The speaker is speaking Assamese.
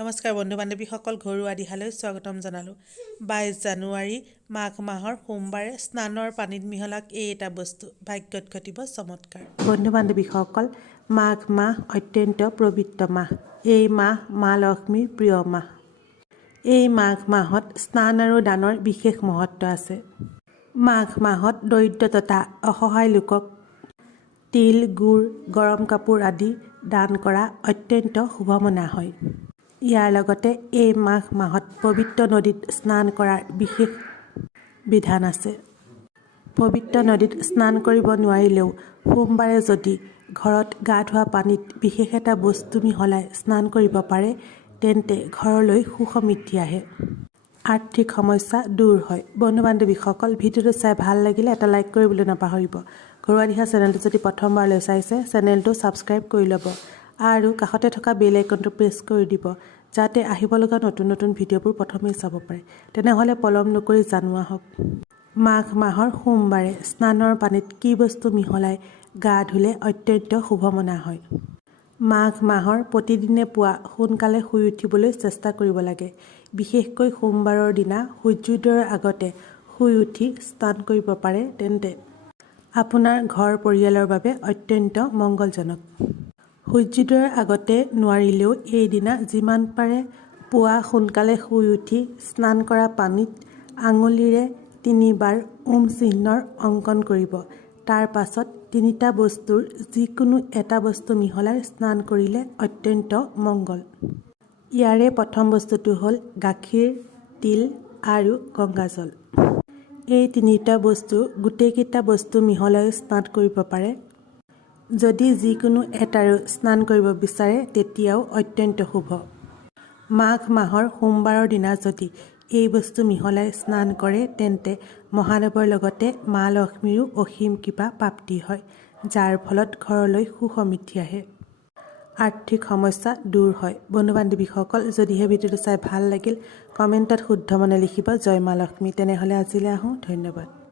নমস্কাৰ বন্ধু বান্ধৱীসকল, ঘৰুৱা দিহালৈ স্বাগতম জনালোঁ। 22 জানুৱাৰী মাঘ মাহৰ সোমবাৰে স্নানৰ পানীত মিহলাক এই এটা বস্তু, ভাগ্যত ঘটিব চমৎকাৰ। বন্ধু বান্ধৱীসকল, মাঘ মাহ অত্যন্ত পবিত্ৰ মাহ। এই মাহ মা লক্ষ্মীৰ প্ৰিয় মাহ। এই মাঘ মাহত স্নান আৰু দানৰ বিশেষ মহত্ব আছে। মাঘ মাহত দৰিদ্ৰ তথা অসহায় লোকক তিল, গুড়, গৰম কাপোৰ আদি দান কৰা অত্যন্ত শুভ মনা হয়। ইয়াৰ লগতে এই মাঘ মাহত পবিত্ৰ নদীত স্নান কৰাৰ বিশেষ বিধান আছে। পবিত্ৰ নদীত স্নান কৰিব নোৱাৰিলেও সোমবাৰে যদি ঘৰত গা ধোৱা পানীত বিশেষ এটা বস্তু মিহলাই স্নান কৰিব পাৰে, তেন্তে ঘৰলৈ সুখ-সমৃদ্ধি আহে। আৰ্থিক সমস্যা দূৰ হয়। বন্ধু বান্ধৱীসকল, ভিডিঅ'টো চাই ভাল লাগিলে এটা লাইক কৰিবলৈ নাপাহৰিব। ঘৰুৱা দিহা চেনেলটো যদি প্ৰথমবাৰলৈ চাইছে, চেনেলটো ছাবস্ক্ৰাইব কৰি ল'ব আৰু কাষতে থকা বেল আইকনটো প্ৰেছ কৰি দিব, যাতে আহিব লগা নতুন নতুন ভিডিঅ'বোৰ প্ৰথমেই চাব পাৰে। তেনেহ'লে পলম নকৰি জানোৱা হওক। মাঘ মাহৰ সোমবাৰে স্নানৰ পানীত কি বস্তু মিহলাই গা ধুলে অত্যন্ত শুভ মনা হয়। মাঘ মাহৰ প্ৰতিদিনে পুৱা সোনকালে শুই উঠিবলৈ চেষ্টা কৰিব লাগে। বিশেষকৈ সোমবাৰৰ দিনা সূৰ্যোদয়ৰ আগতে শুই উঠি স্নান কৰিব পাৰে, তেন্তে আপোনাৰ ঘৰ পৰিয়ালৰ বাবে অত্যন্ত মংগলজনক। সূৰ্যোদয়ৰ আগতে নোৱাৰিলেও এইদিনা যিমান পাৰে পুৱা সোনকালে শুই উঠি স্নান কৰা পানীত আঙুলিৰে 3 বাৰ ওম চিহ্নৰ অংকন কৰিব। তাৰ পাছত 3টা বস্তুৰ যিকোনো এটা বস্তু মিহলাই স্নান কৰিলে অত্যন্ত মংগল। ইয়াৰে প্ৰথম বস্তুটো হ'ল গাখীৰ, তিল আৰু গংগাজল। এই 3টা বস্তু গোটেইকেইটা বস্তু মিহলাই স্নান কৰিব পাৰে। যদি যিকোনো এটাৰো স্নান কৰিব বিচাৰে তেতিয়াও অত্যন্ত শুভ। মাঘ মাহৰ সোমবাৰৰ দিনা যদি এই বস্তু মিহলাই স্নান কৰে, তেন্তে মহাদেৱৰ লগতে মা লক্ষ্মীৰো অসীম কৃপা প্ৰাপ্তি হয়, যাৰ ফলত ঘৰলৈ সুখ-সমৃদ্ধি আহে। আৰ্থিক সমস্যা দূৰ হয়। বন্ধু বান্ধৱীসকল, যদিহে ভিডিঅ'টো চাই ভাল লাগিল, কমেণ্টত শুদ্ধ মনে লিখিব জয় মা লক্ষ্মী। তেনেহ'লে আজিলৈ আহোঁ, ধন্যবাদ।